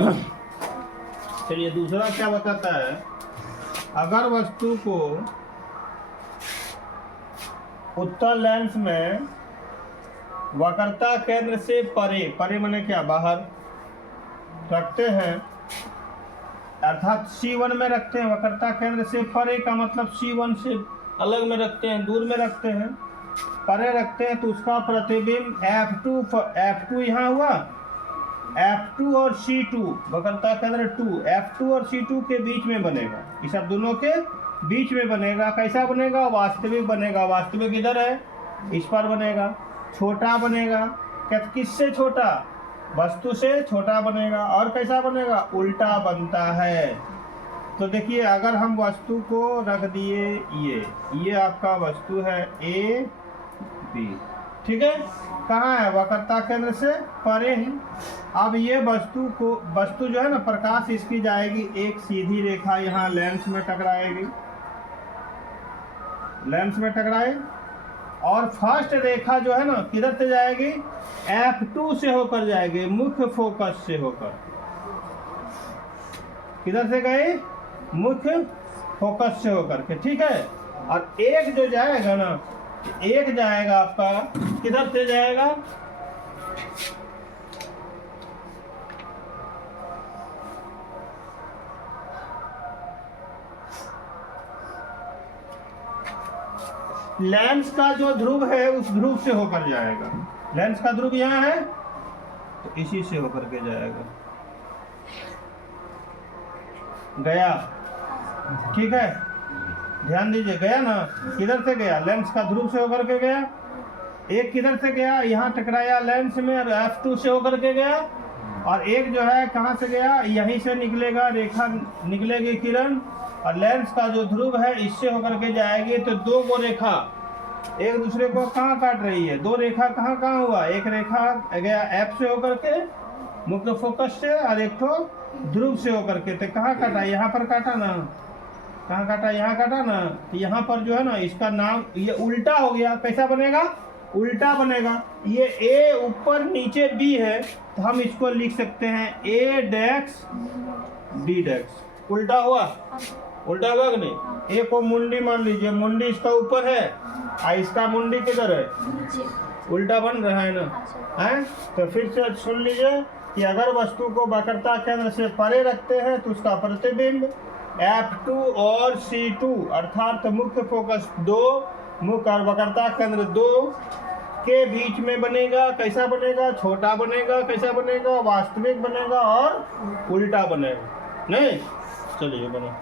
चलिए दूसरा क्या बताता है, अगर वस्तु को उत्तल लेंस में वक्रता केंद्र से परे, परे माने क्या, बाहर रखते हैं, अर्थात C1 में रखते हैं। वक्रता केंद्र से परे का मतलब C1 से अलग में रखते हैं, दूर में रखते हैं, परे रखते हैं, तो उसका प्रतिबिंब F2 यहाँ हुआ, F2 और C2, वक्रता केंद्र 2, F2 और C2 के बीच में बनेगा। ये सब दोनों के बीच में बनेगा। कैसा बनेगा? वास्तविक बनेगा। वास्तविक इधर है, इस पर बनेगा। छोटा बनेगा, किससे छोटा? वस्तु से छोटा बनेगा। और कैसा बनेगा? उल्टा बनता है। तो देखिए, अगर हम वस्तु को रख दिए, ये आपका वस्तु है A B, ठीक है, कहाँ है? वक्रता केंद्र से परे ही। अब ये वस्तु जो है ना, प्रकाश इसकी जाएगी, एक सीधी रेखा यहाँ लेंस में टकराएगी, लेंस में टकराए, और फर्स्ट रेखा जो है ना किधर से जाएगी? F2 से होकर जाएगी, मुख्य फोकस से होकर। किधर से गई? मुख्य फोकस से होकर के, ठीक है। और एक जो जाएगा ना, एक जाएगा आपका किधर से जाएगा? लेंस का जो ध्रुव है उस ध्रुव से होकर जाएगा। लेंस का ध्रुव यहाँ है, तो इसी से होकर के जाएगा। गया, ठीक है, ध्यान दीजिए, गया ना। किधर से गया? लेंस का ध्रुव से होकर के गया। एक किधर से गया? यहाँ टकराया लेंस में, और F2 से होकर के गया। और एक जो है कहाँ से गया? यहीं से निकलेगा, रेखा निकलेगी किरण, और लेंस का जो ध्रुव है इससे होकर के जाएगी। तो दो गो रेखा एक दूसरे को कहाँ काट रही है? दो रेखा कहाँ कहाँ हुआ? एक रेखा गया F से होकर के, मुख्य फोकस से, और एक तो ध्रुव से होकर के। तो कहाँ काटा? यहाँ पर काटा ना। कहाँ काटा? यहाँ काटा ना। तो यहाँ पर जो है ना, इसका नाम ये उल्टा हो गया। कैसा बनेगा? उल्टा बनेगा। ये A ऊपर नीचे B है, तो हम इसको लिख सकते हैं A डैश B डैश। उल्टा हुआ? उल्टा हुआ कि नहीं? A को मुंडी मान लीजिए, मुंडी इसका ऊपर है, और इसका मुंडी किधर है? उल्टा बन रहा है ना, है? तो फिर से सुन लीजिए कि अगर वस्तु को वक्रता केंद्र से परे रखते हैं तो उसका प्रतिबिंब F2 और C2 अर्थात मुख्य फोकस 2, मुख्य और वक्रता केंद्र 2 के बीच में बनेगा। कैसा बनेगा? छोटा बनेगा। कैसा बनेगा? वास्तविक बनेगा और उल्टा बनेगा। नहीं, चलिए बना।